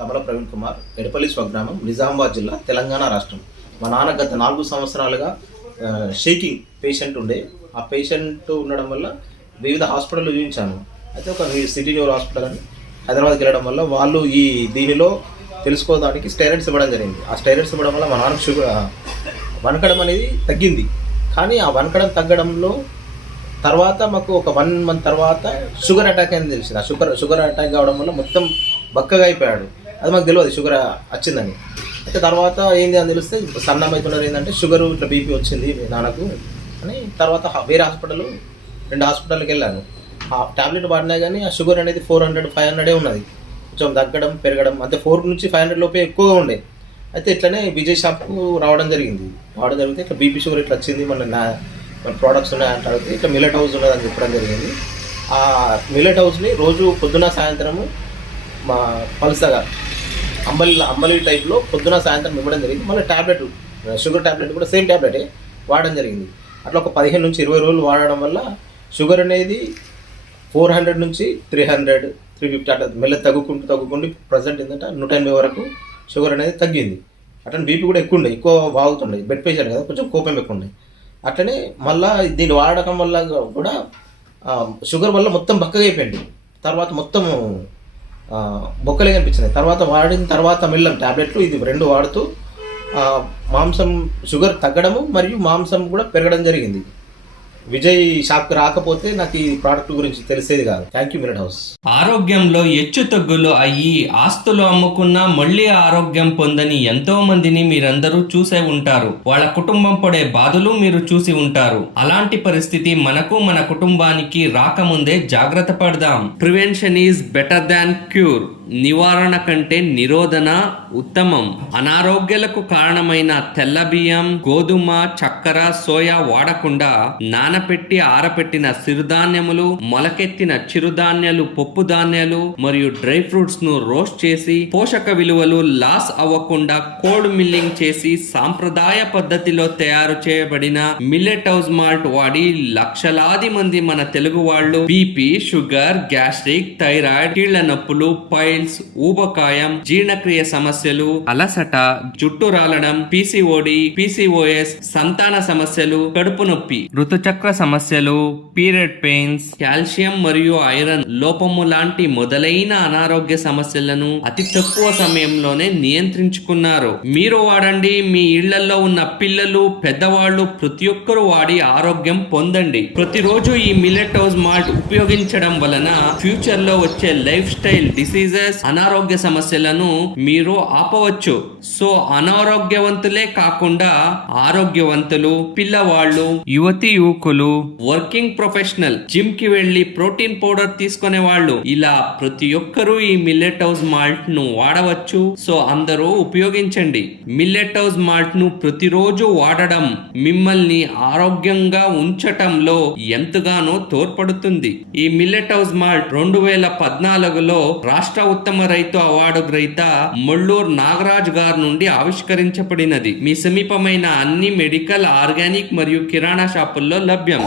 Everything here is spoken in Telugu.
కమల ప్రవీణ్ కుమార్, ఎడపల్లి స్వగ్రామం, నిజామాబాద్ జిల్లా, తెలంగాణ రాష్ట్రం. మా నాన్న గత 4 సంవత్సరాలుగా షేకింగ్ పేషెంట్ ఉండే. ఆ పేషెంట్ ఉండడం వల్ల వివిధ హాస్పిటల్లో చూపించాను. అయితే ఒక సిటీ న్యూరో హాస్పిటల్ అని హైదరాబాద్కి వెళ్ళడం వల్ల వాళ్ళు దీనిలో తెలుసుకోవడానికి స్టెరాయిడ్స్ ఇవ్వడం జరిగింది. ఆ స్టెరాయిడ్స్ ఇవ్వడం వల్ల మా నాన్నకు షుగర్ వనకడం అనేది తగ్గింది. కానీ ఆ వనకడం తగ్గడంలో తర్వాత మాకు ఒక 1 month తర్వాత షుగర్ అటాక్ అని తెలిసింది. ఆ షుగర్ అటాక్ కావడం వల్ల మొత్తం బక్కగా అయిపోయాడు. అది మాకు తెలియదు షుగర్ వచ్చిందని. అయితే తర్వాత ఏంది అని తెలిస్తే సన్నం అవుతున్నారు. ఏంటంటే షుగర్ ఇట్లా బీపీ వచ్చింది నాన్నకు అని. తర్వాత వేరే హాస్పిటల్ 2 హాస్పిటల్కి వెళ్ళాను. ఆ ట్యాబ్లెట్ వాడినా కానీ ఆ షుగర్ అనేది 400-500 ఉన్నది. కొంచెం తగ్గడం పెరగడం అంటే 400 నుంచి 500 లోపే ఎక్కువగా ఉండే. అయితే ఇట్లనే విజయ్ షాప్కు రావడం జరిగింది. జరిగితే ఇట్లా బీపీ షుగర్ ఇట్లా వచ్చింది, మన ప్రోడక్ట్స్ ఉన్నాయంటే అడిగితే ఇట్లా మిల్లెట్ హౌస్ ఉన్నదని చెప్పడం జరిగింది. ఆ మిల్లెట్ హౌస్ని రోజు పొద్దున సాయంత్రము మా పలుసగా అంబలి టైప్లో పొద్దున సాయంత్రం ఇవ్వడం జరిగింది. మళ్ళీ ట్యాబ్లెట్ షుగర్ ట్యాబ్లెట్ కూడా సేమ్ ట్యాబ్లెటే వాడడం జరిగింది. అట్లా ఒక 15 నుంచి 20 రోజులు వాడడం వల్ల షుగర్ అనేది 400 నుంచి 300-350 అట్లా మెల్ల తగ్గుకుంటూ ప్రజెంట్ ఏంటంటే 180 వరకు షుగర్ అనేది తగ్గింది. అట్లా బీపీ కూడా ఎక్కువ వాగుతుండే. బెడ్ పేషెంట్ కదా, కొంచెం కోపం ఎక్కువ ఉండే. అట్లనే మళ్ళీ దీన్ని వాడటం వల్ల కూడా షుగర్ వల్ల మొత్తం బక్కగా అయిపోయింది. తర్వాత మొత్తం బొక్కలే కనిపించింది. తర్వాత వాడిన తర్వాత మెల్లం ట్యాబ్లెట్లు ఇది 2 వాడుతూ మాంసం షుగర్ తగ్గడము మరియు మాంసం కూడా పెరగడం జరిగింది. విజయ్ షాప్కి రాకపోతే నాకు ఈ ప్రోడక్ట్ గురించి తెలిసేది కాదు. Thank you millet house. ఆరోగ్యంలో హెచ్చు తగ్గులు అయ్యి ఆస్తులు అమ్ముకున్నా మళ్లీ ఆరోగ్యం పొందని ఎంతో మందిని మీరందరూ చూసే ఉంటారు. వాళ్ళ కుటుంబం పడే బాధలు మీరు చూసి ఉంటారు. అలాంటి పరిస్థితి మనకు మన కుటుంబానికి రాకముందే జాగ్రత్త పడదాం. Prevention is better than cure. నివారణ కంటే నిరోధన ఉత్తమం. అనారోగ్యాలకు కారణమైన తెల్ల బియ్యం, గోధుమ, చక్కెర, సోయా వాడకుండా నానపెట్టి ఆరపెట్టిన సిరుధాన్యములు, మొలకెత్తిన చిరుధాన్యాలు, పప్పు ధాన్యాలు మరియు డ్రై ఫ్రూట్స్ ను రోస్ట్ చేసి పోషక విలువలు లాస్ అవ్వకుండా కోల్డ్ మిల్లింగ్ చేసి సాంప్రదాయ పద్ధతిలో తయారు చేయబడిన మిల్లెట్ హౌస్ మాల్ట్ వాడి లక్షలాది మంది మన తెలుగు వాళ్ళు బీపీ, షుగర్, గ్యాస్ట్రిక్, థైరాయిడ్, కీళ్ల నొప్పులు, పైల్స్, ఊబకాయం, జీర్ణక్రియ సమస్యలు, అలసట, జుట్టు రాలడం, పీసీఓడి, పీసీఓఎస్, సంతాన సమస్యలు, కడుపు నొప్పి, ఋతుచక్ర సమస్యలు, పీరియడ్ పెయిన్స్, కాల్షియం మరియు ఐరన్ లోపము లాంటి మొదలైన అనారోగ్య సమస్యలను అతి తక్కువ సమయంలోనే నియంత్రించుకున్నారు. మీరు వాడండి. మీ ఇళ్లలో ఉన్న పిల్లలు, పెద్దవాళ్ళు ప్రతి ఒక్కరూ వాడి ఆరోగ్యం పొందండి. ప్రతిరోజు ఈ మిల్లెట్ హౌస్ మాల్ట్ ఉపయోగించడం వలన ఫ్యూచర్ లో వచ్చే లైఫ్ స్టైల్ డిసీజెస్, అనారోగ్య సమస్యలను మీరు ఆపవచ్చు. సో అనారోగ్యవంతులే కాకుండా ఆరోగ్యవంతులు, పిల్లవాళ్ళు, యువకులు, వర్కింగ్ ప్రొఫెషనల్, జిమ్ కి వెళ్లి ప్రోటీన్ పౌడర్ తీసుకునే వాళ్ళు, ఇలా ప్రతి ఒక్కరూ ఈ మిల్లెట్ హౌస్ మాల్ట్ ను వాడవచ్చు. సో అందరూ ఉపయోగించండి. మిల్లెట్ హౌస్ మాల్ట్ ను ప్రతిరోజు వాడడం మిమ్మల్ని ఆరోగ్యంగా ఉంచటంలో ఎంతగానో తోడ్పడుతుంది. ఈ మిల్లెట్ హౌస్ మాల్ట్ 2014లో రాష్ట్ర ఉత్తమ రైతు అవార్డు గ్రహీత మొల్లూరు నాగరాజ్ గారి నుండి ఆవిష్కరించబడినది. మీ సమీపమైన అన్ని మెడికల్, ఆర్గానిక్ మరియు కిరాణా షాపుల్లో లభ్యం.